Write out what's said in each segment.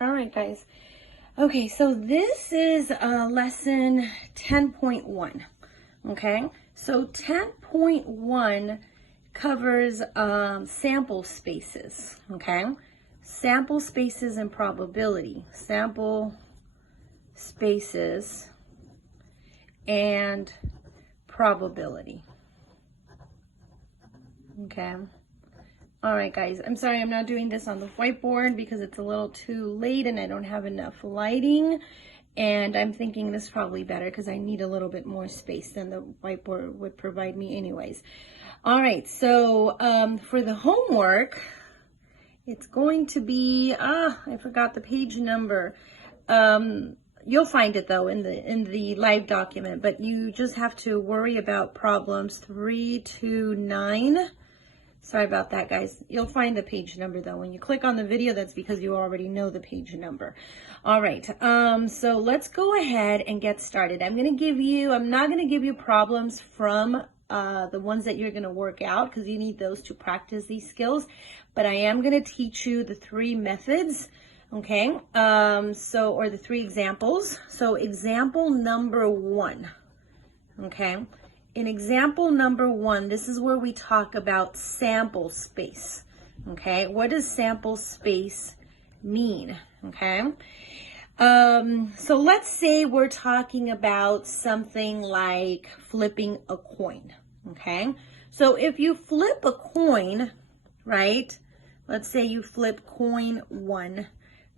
All right, guys. Okay, so this is lesson 10.1. Okay, so 10.1 covers sample spaces. Okay, sample spaces and probability. Sample spaces and probability. Okay. All right, guys, I'm sorry I'm not doing this on the whiteboard because it's a little too late and I don't have enough lighting. And I'm thinking this is probably better because I need a little bit more space than the whiteboard would provide me anyways. All right, so for the homework, it's going to be, I forgot the page number. You'll find it though in the live document, but you just have to worry about problems 3 to 9. Sorry about that, guys. You'll find the page number though. When you click on the video, that's because you already know the page number. All right, so let's go ahead and get started. I'm not gonna give you problems from the ones that you're gonna work out because you need those to practice these skills, but I am gonna teach you the 3 methods, okay? Or the 3 examples. So example number 1, okay? In example number 1, this is where we talk about sample space, okay? What does sample space mean, okay? So let's say we're talking about something like flipping a coin, okay? So if you flip a coin, right? Let's say you flip coin 1,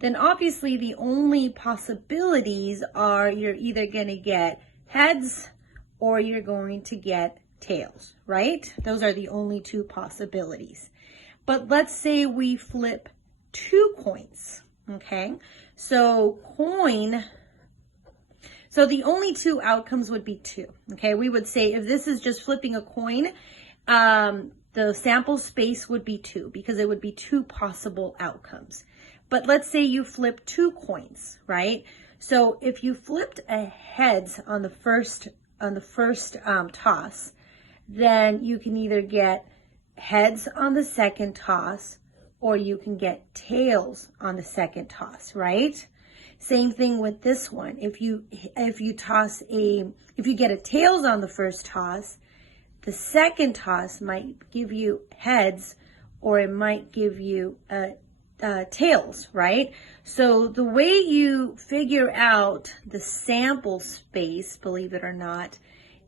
then obviously the only possibilities are you're either gonna get heads or you're going to get tails, right? Those are the only 2 possibilities. But let's say we flip 2 coins, okay? So the only 2 outcomes would be 2, okay? We would say if this is just flipping a coin, the sample space would be 2 because it would be 2 possible outcomes. But let's say you flip 2 coins, right? So if you flipped a heads on the first toss, then you can either get heads on the second toss or you can get tails on the second toss, right? Same thing with this one. If you get a tails on the first toss, the second toss might give you heads or it might give you tails, right? So the way you figure out the sample space, believe it or not,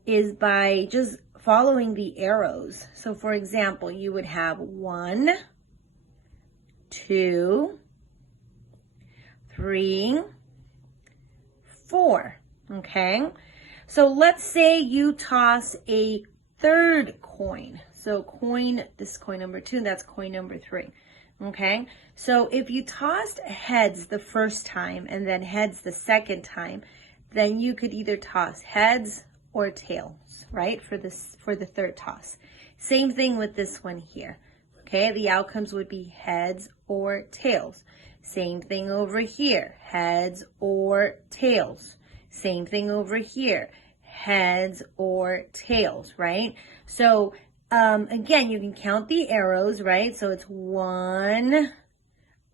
is by just following the arrows. So for example, you would have 1, 2, 3, 4, okay? So let's say you toss a third coin. So this is coin number 2, that's coin number 3. Okay, so if you tossed heads the first time and then heads the second time, then you could either toss heads or tails, right, for the third toss. Same thing with this one here. Okay, the outcomes would be heads or tails. Same thing over here, heads or tails. Same thing over here, heads or tails, right? So again, you can count the arrows, right? So it's 1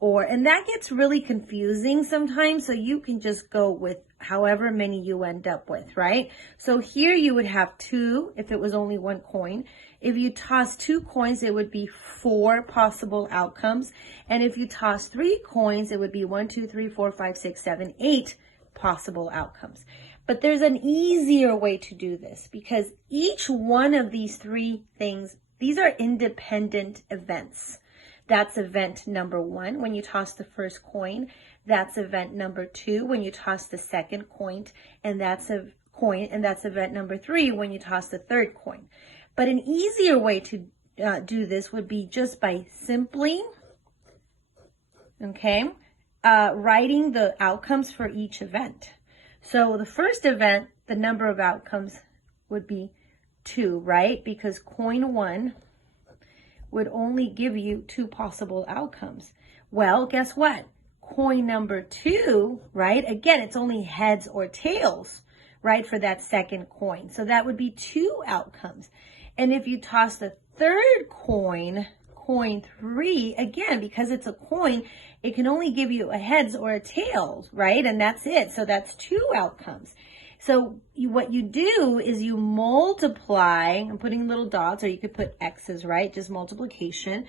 and that gets really confusing sometimes. So you can just go with however many you end up with, right? So here you would have 2 if it was only 1 coin. If you toss 2 coins, it would be 4 possible outcomes. And if you toss 3 coins, it would be 1, 2, 3, 4, 5, 6, 7, 8 possible outcomes. But there's an easier way to do this because each one of these 3 things, these are independent events. That's event number 1 when you toss the first coin. That's event number 2 when you toss the second coin. And that's event number 3 when you toss the third coin. But an easier way to do this would be just by simply, okay, writing the outcomes for each event. So the first event, the number of outcomes would be 2, right? Because coin 1 would only give you 2 possible outcomes. Well, guess what? Coin number 2, right? Again, it's only heads or tails, right, for that second coin. So that would be 2 outcomes. And if you toss the third coin coin 3, again, because it's a coin, it can only give you a heads or a tails, right? And that's it. So that's 2 outcomes. So what you do is you multiply. I'm putting little dots, or you could put X's, right? Just multiplication.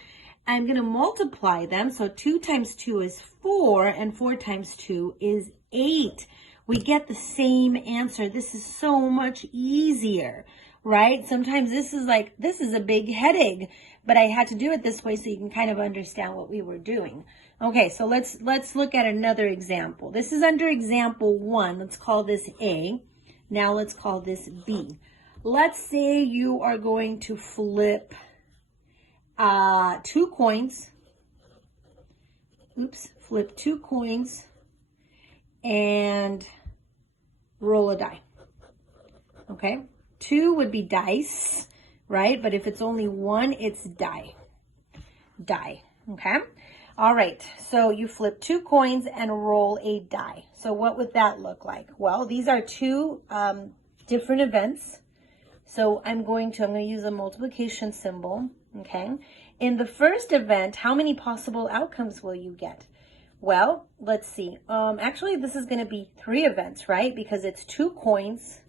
I'm going to multiply them. So 2 times 2 is 4, and 4 times 2 is 8. We get the same answer. This is so much easier, right? Sometimes this is a big headache, but I had to do it this way so you can kind of understand what we were doing. Okay, so let's look at another example. This is under example 1. Let's call this A. Now let's call this B. Let's say you are going to flip 2 coins. Oops, flip 2 coins and roll a die. Okay, 2 would be dice, right? But if it's only 1, it's die. Die, okay? All right, so you flip 2 coins and roll a die. So what would that look like? Well, these are 2 different events. So I'm going to use a multiplication symbol, okay? In the first event, how many possible outcomes will you get? Well, let's see. Actually, this is going to be 3 events, right? Because it's 2 coins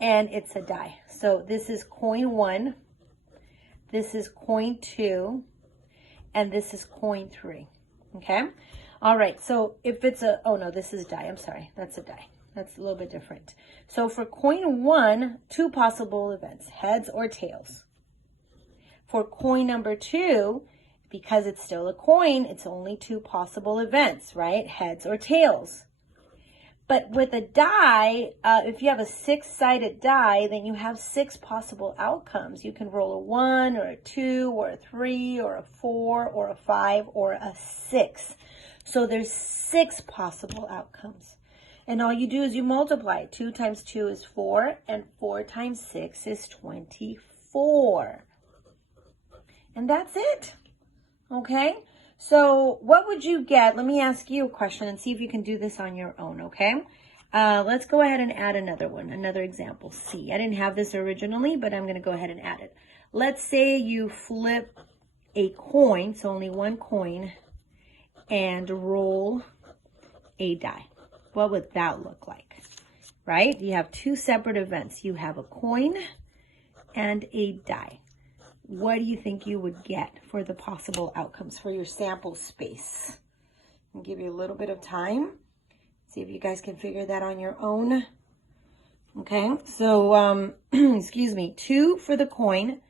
and it's a die. So this is coin 1, this is coin 2, and this is coin 3, okay? All right, so if it's oh no, this is die, I'm sorry, that's a die. That's a little bit different. So for coin 1, 2 possible events, heads or tails. For coin number 2, because it's still a coin, it's only 2 possible events, right? Heads or tails. But with a die, if you have a 6-sided die, then you have 6 possible outcomes. You can roll a 1 or a 2 or a 3 or a 4 or a 5 or a 6. So there's 6 possible outcomes. And all you do is you multiply. 2 times 2 is 4, and 4 times 6 is 24. And that's it. Okay? So what would you get? Let me ask you a question and see if you can do this on your own, okay? Let's go ahead and add another one, another example, C. I didn't have this originally, but I'm going to go ahead and add it. Let's say you flip a coin, so only 1 coin, and roll a die. What would that look like, right? You have 2 separate events. You have a coin and a die. What do you think you would get for the possible outcomes for your sample space? I'll give you a little bit of time. See if you guys can figure that on your own. Okay, so, excuse me, 2 for the coin,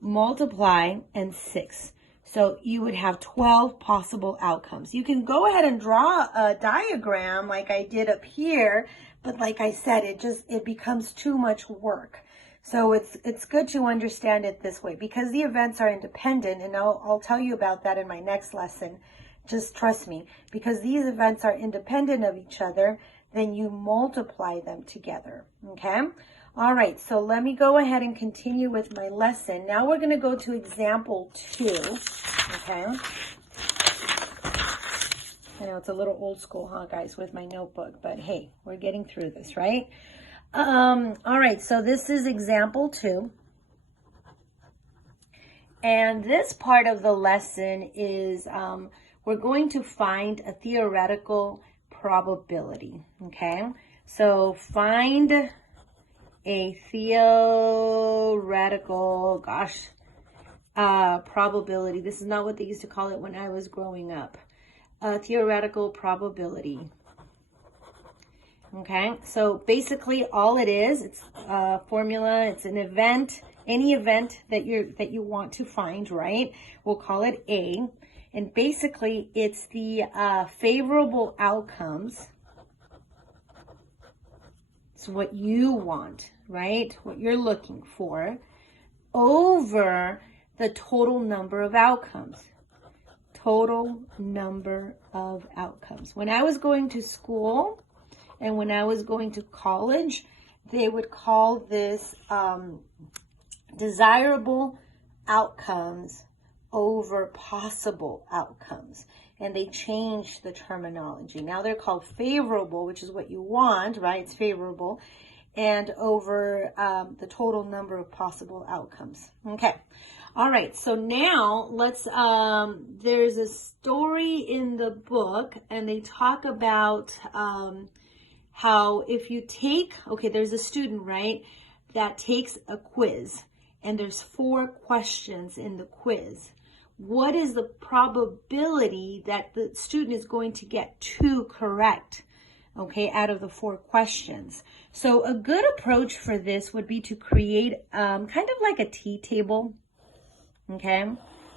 multiply, and 6. So you would have 12 possible outcomes. You can go ahead and draw a diagram like I did up here, but like I said, it becomes too much work. So it's good to understand it this way because the events are independent, and I'll tell you about that in my next lesson. Just trust me, because these events are independent of each other, then you multiply them together, okay? All right, so let me go ahead and continue with my lesson. Now we're gonna go to example 2, okay? I know it's a little old school, huh, guys, with my notebook, but hey, we're getting through this, right? All right, so this is example 2. And this part of the lesson is we're going to find a theoretical probability, okay? So find a theoretical, probability. This is not what they used to call it when I was growing up. Theoretical probability. Okay, so basically all it is, it's a formula, it's an event, any event that you want to find, right? We'll call it A. And basically it's the favorable outcomes. It's what you want, right? What you're looking for over the total number of outcomes. Total number of outcomes. When I was going to school, and when I was going to college, they would call this desirable outcomes over possible outcomes. And they changed the terminology. Now they're called favorable, which is what you want, right? It's favorable. And over the total number of possible outcomes. Okay. All right, so now let's, there's a story in the book and they talk about how if you take, okay, there's a student, right, that takes a quiz and there's 4 questions in the quiz. What is the probability that the student is going to get 2 correct, okay, out of the 4 questions? So a good approach for this would be to create kind of like a t-table, okay?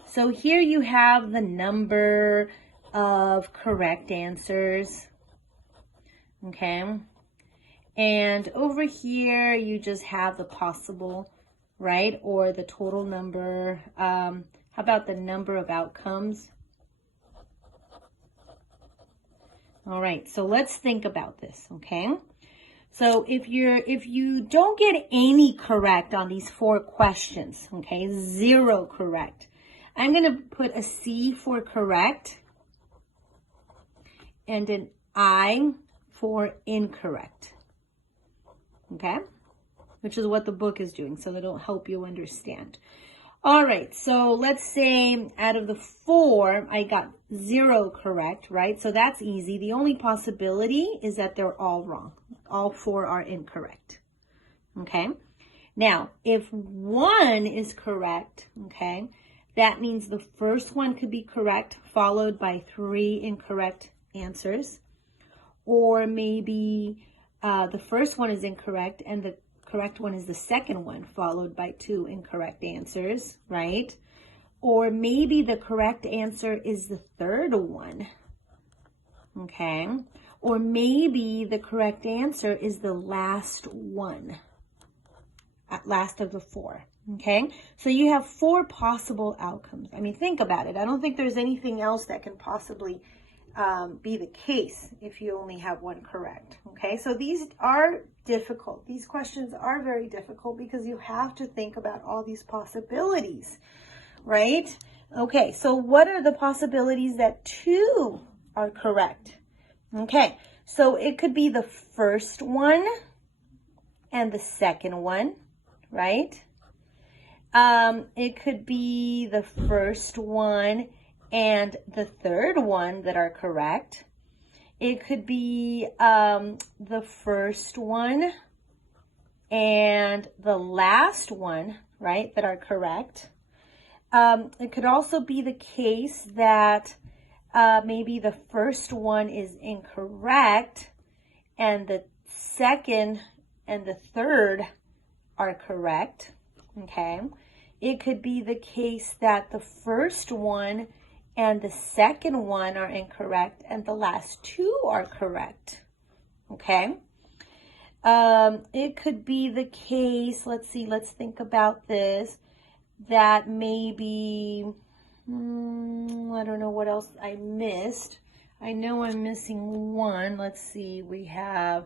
So here you have the number of correct answers, okay? And over here, you just have the possible, right? Or the total number. How about the number of outcomes? All right, so let's think about this, okay? So if you don't get any correct on these 4 questions, okay, 0 correct, I'm going to put a C for correct and an I for incorrect, okay, which is what the book is doing, so it'll help you understand. All right, so let's say out of the 4, I got 0 correct, right? So that's easy. The only possibility is that they're all wrong. All 4 are incorrect, okay? Now, if 1 is correct, okay, that means the first one could be correct, followed by 3 incorrect answers. Or maybe the first one is incorrect and the correct one is the second one, followed by 2 incorrect answers, right? Or maybe the correct answer is the third one, okay? Or maybe the correct answer is the last one, last of the 4, okay? So you have 4 possible outcomes. I mean, think about it. I don't think there's anything else that can possibly be the case if you only have 1 correct, okay? So these are difficult. These questions are very difficult because you have to think about all these possibilities, right? Okay, so what are the possibilities that 2 are correct? Okay, so it could be the first one and the second one, right? It could be the first one and the third one that are correct. It could be the first one and the last one, right, that are correct. It could also be the case that maybe the first one is incorrect and the second and the third are correct, okay? It could be the case that the first one and the second one are incorrect and the last 2 are correct, okay? It could be the case, let's think about this, that maybe, I don't know what else I missed. I know I'm missing 1. Let's see, we have,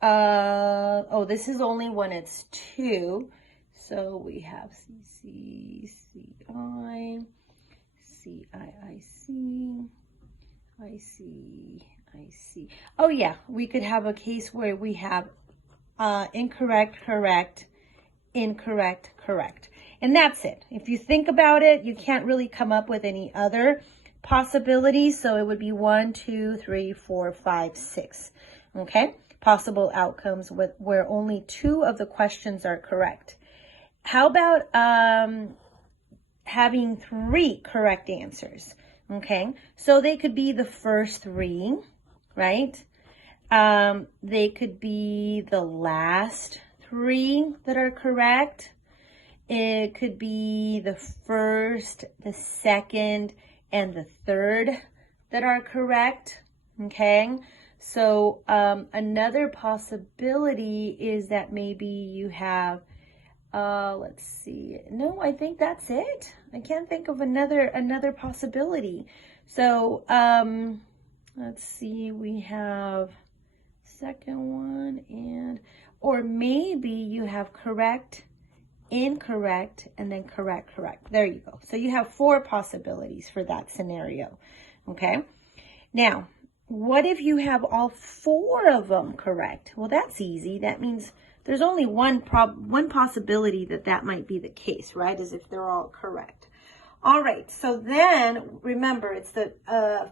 oh, this is only when it's 2. So we have CC, CI, CIIC, IC. Oh yeah, we could have a case where we have incorrect, correct, incorrect, correct. And that's it. If you think about it, you can't really come up with any other possibilities. So it would be 1, 2, 3, 4, 5, 6. Okay? Possible outcomes where only 2 of the questions are correct. How about having 3 correct answers? Okay, so they could be the first 3, right? They could be the last 3 that are correct. It could be the first, the second, and the third that are correct, okay? So another possibility is that maybe you have let's see. No, I think that's it. I can't think of another possibility. So, let's see. We have second one or maybe you have correct, incorrect, and then correct, correct. There you go. So you have 4 possibilities for that scenario. Okay. Now, what if you have all 4 of them correct? Well, that's easy. That means there's only one possibility that that might be the case, right? As if they're all correct. All right, so then remember, it's the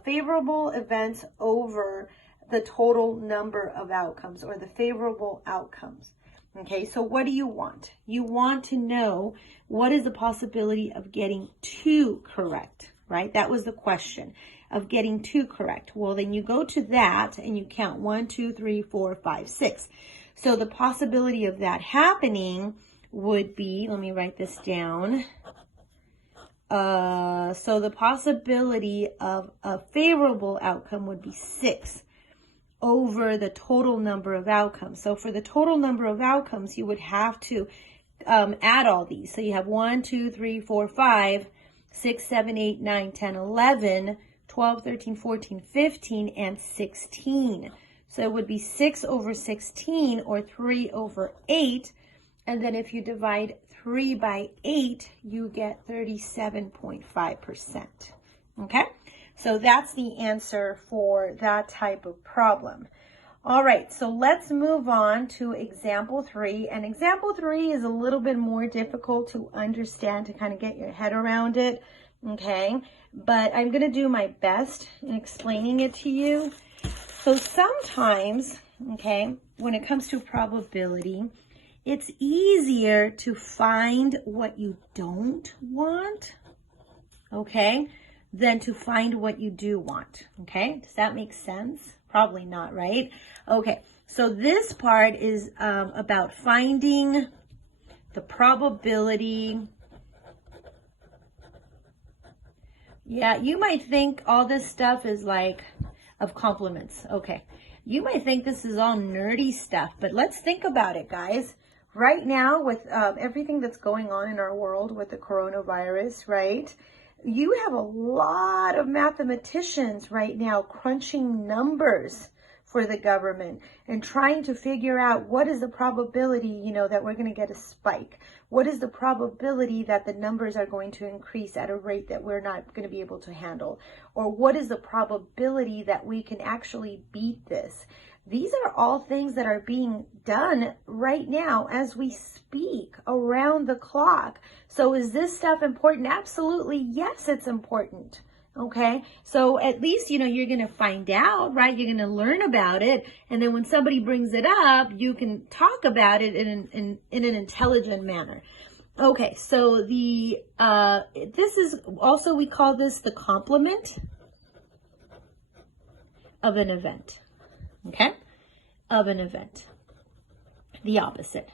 favorable events over the total number of outcomes, or the favorable outcomes. Okay, so what do you want? You want to know what is the possibility of getting 2 correct, right? That was the question, of getting 2 correct. Well, then you go to that and you count 1, 2, 3, 4, 5, 6. So the possibility of that happening would be, let me write this down. So the possibility of a favorable outcome would be 6 over the total number of outcomes. So for the total number of outcomes, you would have to add all these. So you have 1, 2, 3, 4, 5, 6, 7, 8, 9, 10, 11, 12, 13, 14, 15, and 16. So it would be 6 over 16, or 3 over 8. And then if you divide 3 by 8, you get 37.5%. Okay? So that's the answer for that type of problem. All right, so let's move on to example 3. And example 3 is a little bit more difficult to understand, to kind of get your head around it, okay? But I'm going to do my best in explaining it to you. So sometimes, okay, when it comes to probability, it's easier to find what you don't want, okay, than to find what you do want, okay? Does that make sense? Probably not, right? Okay, so this part is about finding the probability. Yeah, you might think all this stuff is like of compliments. Okay, you might think this is all nerdy stuff, but let's think about it, guys. Right now, with everything that's going on in our world with the coronavirus, right? You have a lot of mathematicians right now crunching numbers for the government and trying to figure out what is the probability, you know, that we're going to get a spike. What is the probability that the numbers are going to increase at a rate that we're not going to be able to handle? Or what is the probability that we can actually beat this? These are all things that are being done right now as we speak, around the clock. So is this stuff important? Absolutely, yes, it's important. Okay, so at least, you know, you're going to find out, right? You're going to learn about it. And then when somebody brings it up, you can talk about it in an intelligent manner. Okay, so this is also, we call this the complement of an event. Okay, of an event, the opposite.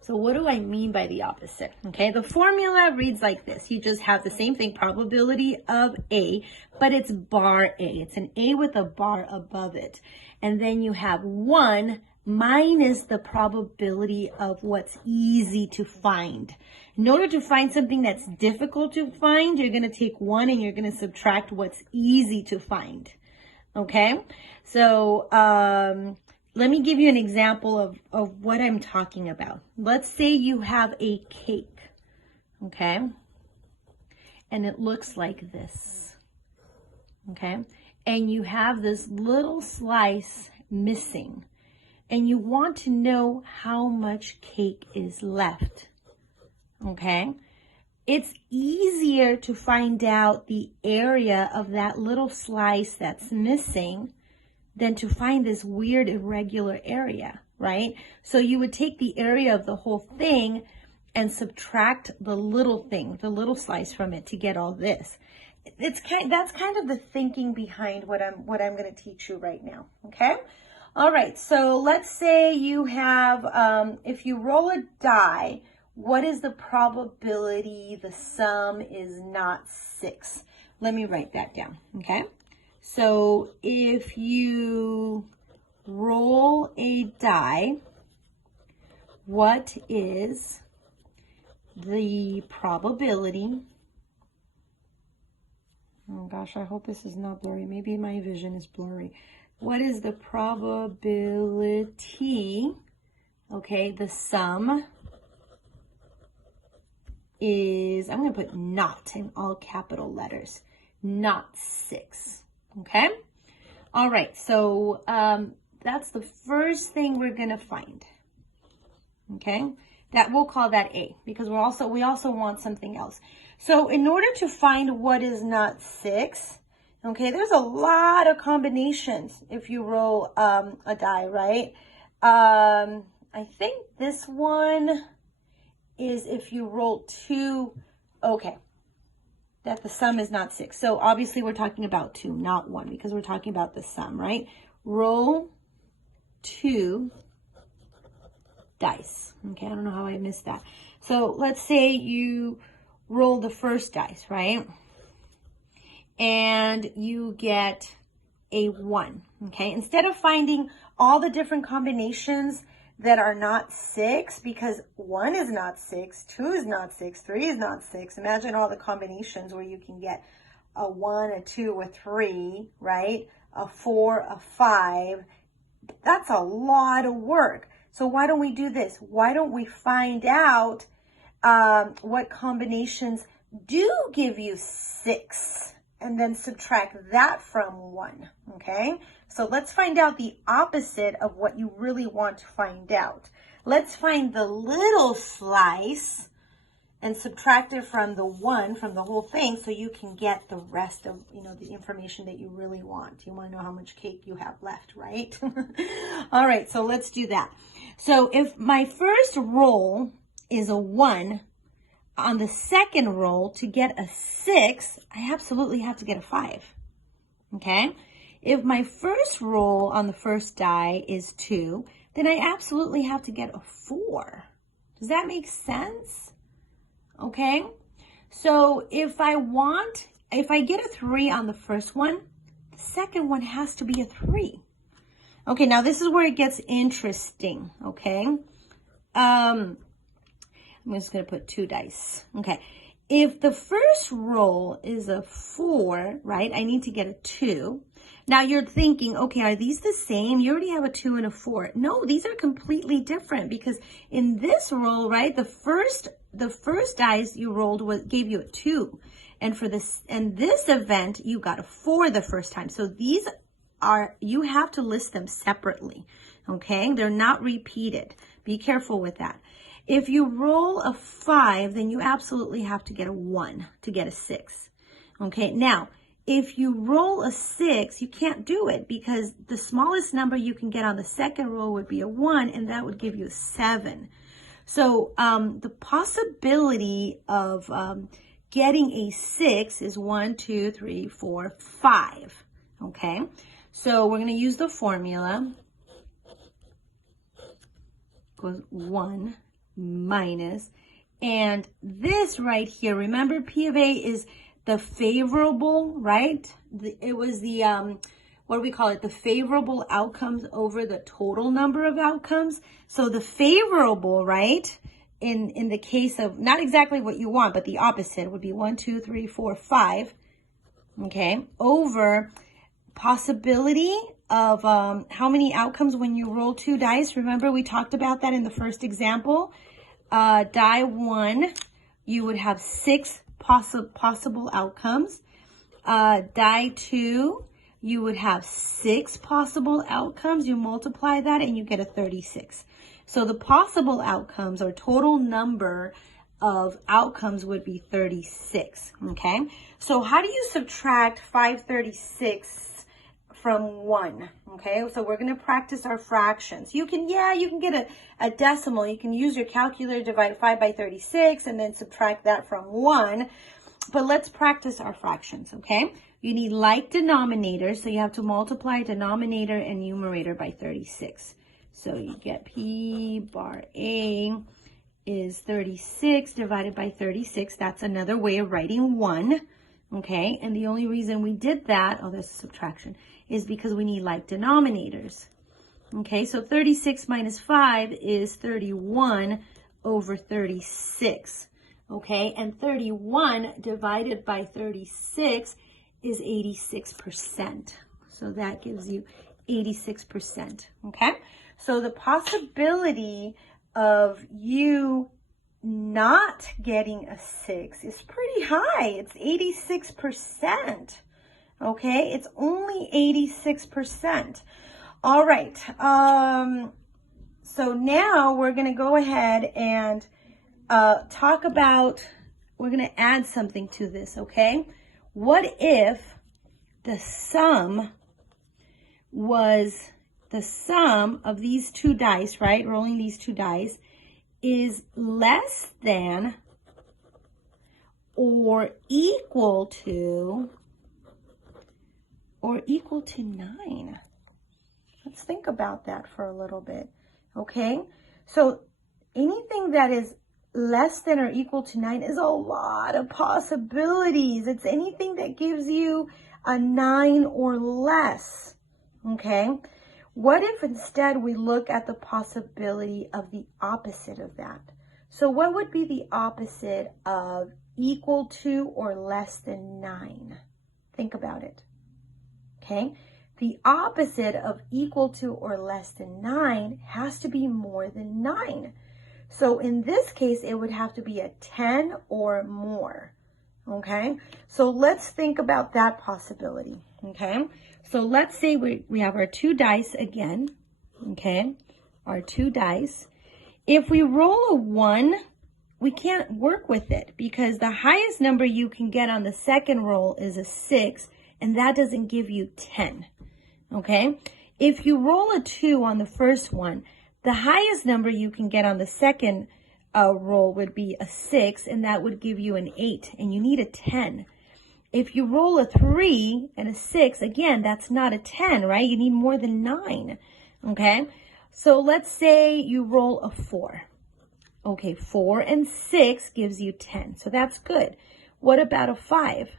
So what do I mean by the opposite? Okay, the formula reads like this. You just have the same thing, probability of A, but it's bar A. It's an A with a bar above it. And then you have 1 minus the probability of what's easy to find. In order to find something that's difficult to find, you're going to take 1 and you're going to subtract what's easy to find. Okay, so let me give you an example of what I'm talking about. Let's say you have a cake, okay, and it looks like this, okay, and you have this little slice missing, and you want to know how much cake is left, okay. It's easier to find out the area of that little slice that's missing than to find this weird irregular area, right? So you would take the area of the whole thing and subtract the little thing, the little slice from it to get all this. That's kind of the thinking behind what I'm going to teach you right now, okay? All right, so let's say you have, if you roll a die, what is the probability the sum is not 6? Let me write that down, okay? So if you roll a die, what is the probability? Oh gosh, I hope this is not blurry. Maybe my vision is blurry. What is the probability? Okay, the sum is, I'm going to put not in all capital letters, not 6. Okay. All right. So that's the first thing we're going to find. okay? That we'll call that A because we also want something else. So in order to find what is not 6, okay, there's a lot of combinations if you roll a die, right? I think this one is if you roll 2, okay, that the sum is not 6. So obviously we're talking about 2, not 1, because we're talking about the sum, right? Roll 2 dice. Okay, I don't know how I missed that. So let's say you roll the first dice, right? And you get a 1, okay? Instead of finding all the different combinations that are not 6, because 1 is not 6, 2 is not 6, 3 is not 6. Imagine all the combinations where you can get a 1, a 2, a 3, right? A 4, a 5. That's a lot of work. So why don't we do this? Why don't we find out what combinations do give you 6 and then subtract that from 1, okay? So let's find out the opposite of what you really want to find out. Let's find the little slice and subtract it from the 1, from the whole thing, so you can get the rest of, the information that you really want. You want to know how much cake you have left, right? All right, so let's do that. So if my first roll is a 1, on the second roll to get a 6, I absolutely have to get a 5, okay? If my first roll on the first die is 2, then I absolutely have to get a 4. Does that make sense? Okay, so if I get a 3 on the first one, the second one has to be a 3. Okay, now this is where it gets interesting, okay? I'm just going to put 2 dice. Okay, if the first roll is a 4, right, I need to get a 2. Now you're thinking, okay, are these the same? You already have a 2 and a 4. No, these are completely different because in this roll, right, the first dice you rolled gave you a 2. And for this event, you got a 4 the first time. So these you have to list them separately, okay? They're not repeated. Be careful with that. If you roll a 5, then you absolutely have to get a 1 to get a 6, okay? Now, if you roll a 6, you can't do it because the smallest number you can get on the second roll would be a 1, and that would give you a 7. So the possibility of getting a 6 is 1, 2, 3, 4, 5, okay? So we're going to use the formula. Goes 1 minus, and this right here, remember P of A is the favorable, right? It was the, what do we call it? The favorable outcomes over the total number of outcomes. So the favorable, right, in the case of not exactly what you want, but the opposite would be 1, 2, 3, 4, 5, okay, over possibility of how many outcomes when you roll 2 dice. Remember, we talked about that in the first example. Die 1, you would have 6 possible outcomes. Die 2, you would have 6 possible outcomes. You multiply that and you get a 36. So the possible outcomes or total number of outcomes would be 36, okay? So how do you subtract 536 from 1, okay? So we're going to practice our fractions. You can get a decimal. You can use your calculator, divide 5 by 36, and then subtract that from 1. But let's practice our fractions, okay? You need like denominators, so you have to multiply denominator and numerator by 36. So you get P bar A is 36 divided by 36. That's another way of writing 1, okay? And the only reason we did that, oh, that's subtraction, is because we need like denominators. Okay, so 36 minus 5 is 31 over 36. Okay, and 31 divided by 36 is 86%. So that gives you 86%. Okay, so the possibility of you not getting a 6 is pretty high. It's 86%. Okay, it's only 86%. All right. So now we're going to go ahead and talk about, we're going to add something to this, okay? What if the sum was the sum of these two dice, right? Rolling these two dice is less than or equal to 9. Let's think about that for a little bit, okay? So anything that is less than or equal to 9 is a lot of possibilities. It's anything that gives you a 9 or less, okay? What if instead we look at the possibility of the opposite of that? So what would be the opposite of equal to or less than 9? Think about it, okay? The opposite of equal to or less than 9 has to be more than 9. So in this case, it would have to be a 10 or more, okay? So let's think about that possibility, okay? So let's say we have our two dice again, okay? Our two dice. If we roll a 1, we can't work with it because the highest number you can get on the second roll is a 6, and that doesn't give you 10, okay? If you roll a 2 on the first one, the highest number you can get on the second roll would be a 6, and that would give you an 8, and you need a 10. If you roll a 3 and a 6, again, that's not a 10, right? You need more than 9, okay? So let's say you roll a 4. Okay, 4 and 6 gives you 10, so that's good. What about a 5?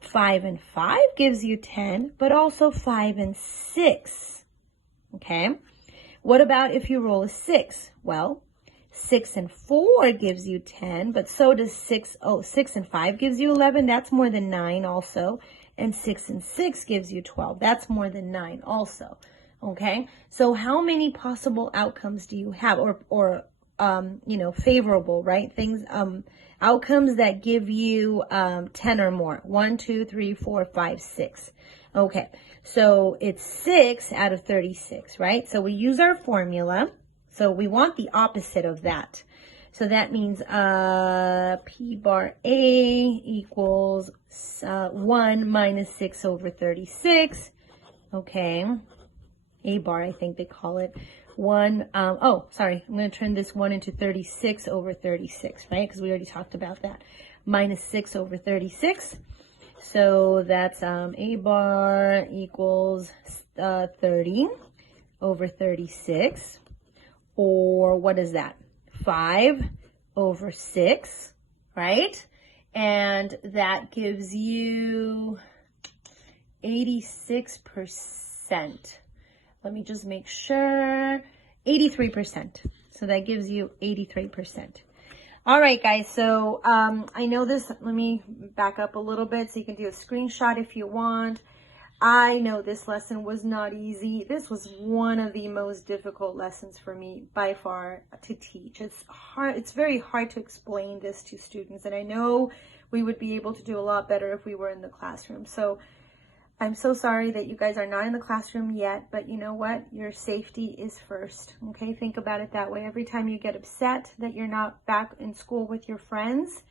5 and 5 gives you 10, but also 5 and 6, okay? What about if you roll a 6? Well, 6 and 4 gives you 10, but so does 6. Oh, 6 and 5 gives you 11. That's more than 9 also. And 6 and 6 gives you 12. That's more than 9 also. Okay? So how many possible outcomes do you have? Or you know, favorable, right? Things, outcomes that give you 10 or more. 1, 2, 3, 4, 5, 6. Okay. So it's 6 out of 36, right? So we use our formula. So we want the opposite of that. So that means P bar A equals 1 minus 6 over 36. Okay. A bar, I think they call it. 1, oh, sorry. I'm going to turn this 1 into 36 over 36, right? Because we already talked about that. Minus 6 over 36. So that's A bar equals 30 over 36. Or what is that? 5 over 6, right? And that gives you 86%. Let me just make sure. 83%. So that gives you 83%. All right, guys. So I know this. Let me back up a little bit so you can do a screenshot if you want. I know this lesson was not easy. This was one of the most difficult lessons for me by far to teach. It's hard. It's very hard to explain this to students. And I know we would be able to do a lot better if we were in the classroom. So I'm so sorry that you guys are not in the classroom yet, but you know what? Your safety is first, okay? Think about it that way. Every time you get upset that you're not back in school with your friends,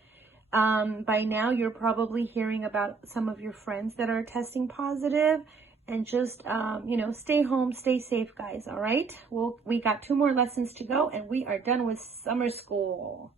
by now you're probably hearing about some of your friends that are testing positive, and just, you know, stay home, stay safe, guys, all right? We got 2 more lessons to go, and we are done with summer school.